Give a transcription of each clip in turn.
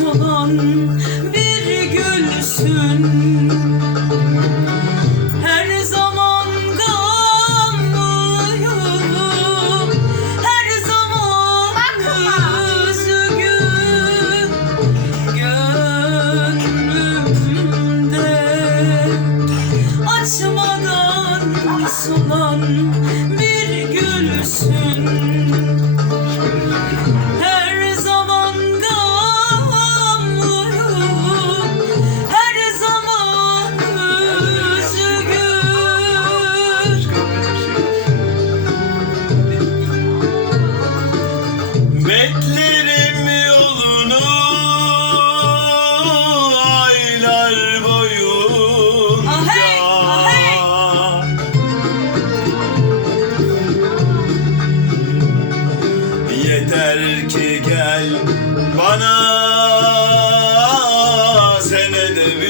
açılan bir gülsün. Her zaman gamlıyım Her zaman üzgün Gönlümde açmadan sulan bir gülsün. Yeter ki gel. Bana senede bir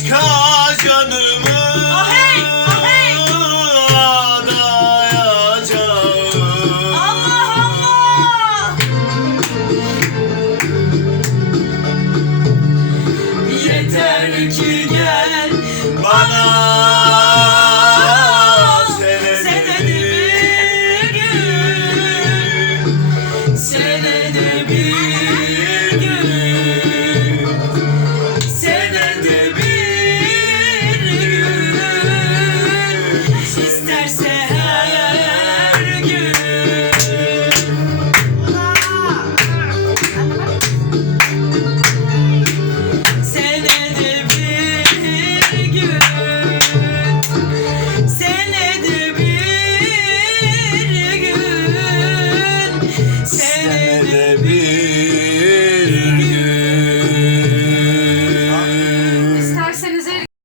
aşka canımı ahey, ahey. Allah Allah. Yeter ki gel bana, bana senedimi gül Mehmet'e bir